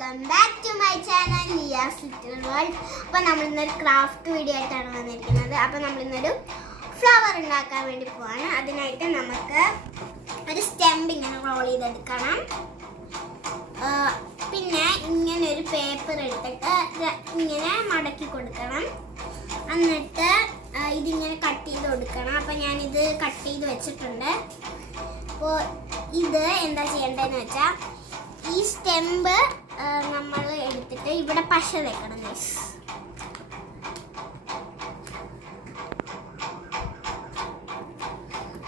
Welcome back to my channel Liya's little world. അപ്പോൾ നമ്മൾ ഇന്നൊരു ക്രാഫ്റ്റ് വീഡിയോ ആയിട്ടാണ് വന്നിരിക്കുന്നത്. അപ്പോൾ നമ്മൾ ഇന്നൊരു ഫ്ലവർ ഉണ്ടാക്കാൻ വേണ്ടി പോവാണ്. അതിനായിട്ട് നമുക്ക് ഒരു സ്റ്റെമ്പ് ഇങ്ങനെ റോൾ ചെയ്തെടുക്കണം. പിന്നെ ഇങ്ങനെ ഒരു പേപ്പർ എടുത്തിട്ട് ഇങ്ങനെ മടക്കി കൊടുക്കണം. എന്നിട്ട് ഇതിങ്ങനെ കട്ട് ചെയ്ത് കൊടുക്കണം. അപ്പോൾ ഞാനിത് കട്ട് ചെയ്ത് വെച്ചിട്ടുണ്ട്. അപ്പോൾ ഇത് എന്താ ചെയ്യേണ്ടതെന്ന് വെച്ചാൽ ഈ സ്റ്റെമ്പ് നമ്മൾ എടുത്തിട്ട് ഇവിടെ പശ വെക്കണം.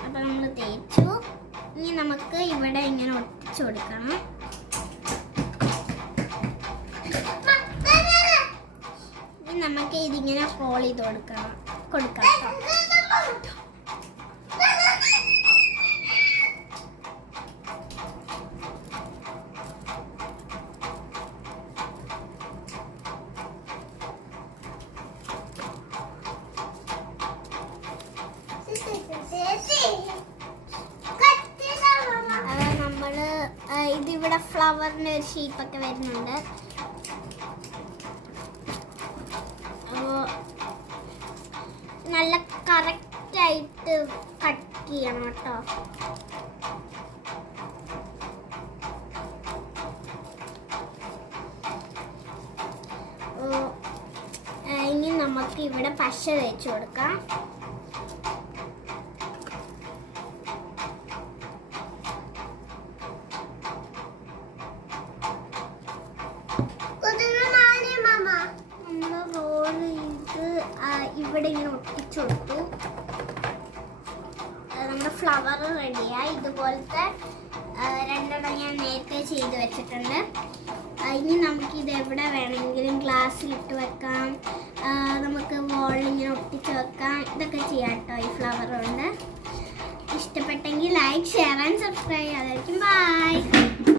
അപ്പം നമ്മൾ തേച്ചു. ഇനി നമുക്ക് ഇവിടെ ഇങ്ങനെ ഒട്ടിച്ചു കൊടുക്കണം. ഇനി നമുക്ക് ഇതിങ്ങനെ റോൾ ചെയ്ത് കൊടുക്കാം. നമ്മള് ഇതിവിടെ ഫ്ലവറിന്റെ ഒരു ഷേപ്പൊക്കെ വരുന്നുണ്ട്. നല്ല കറക്റ്റ് ആയിട്ട് കട്ട് ചെയ്യണം കേട്ടോ. ഇനി നമുക്ക് ഇവിടെ പശ തേച്ച് കൊടുക്കാം. ഇവിടെ ഇങ്ങനെ ഒട്ടിച്ചു കൊടുത്തു. നമ്മുടെ ഫ്ലവർ റെഡിയായി. ഇതുപോലത്തെ രണ്ടെണ്ണം ഞാൻ നേരത്തെ ചെയ്ത് വെച്ചിട്ടുണ്ട്. ഇനി നമുക്ക് ഇത് എവിടെ വേണമെങ്കിലും ഗ്ലാസ്സിലിട്ട് വെക്കാം, നമുക്ക് വോളിൽ ഇങ്ങനെ ഒട്ടിച്ച് വെക്കാം. ഇതൊക്കെ ചെയ്യാം കേട്ടോ ഈ ഫ്ലവർ കൊണ്ട്. ഇഷ്ടപ്പെട്ടെങ്കിൽ ലൈക്ക്, ഷെയർ ആൻഡ് സബ്സ്ക്രൈബ്. അതായിരിക്കും ബൈ.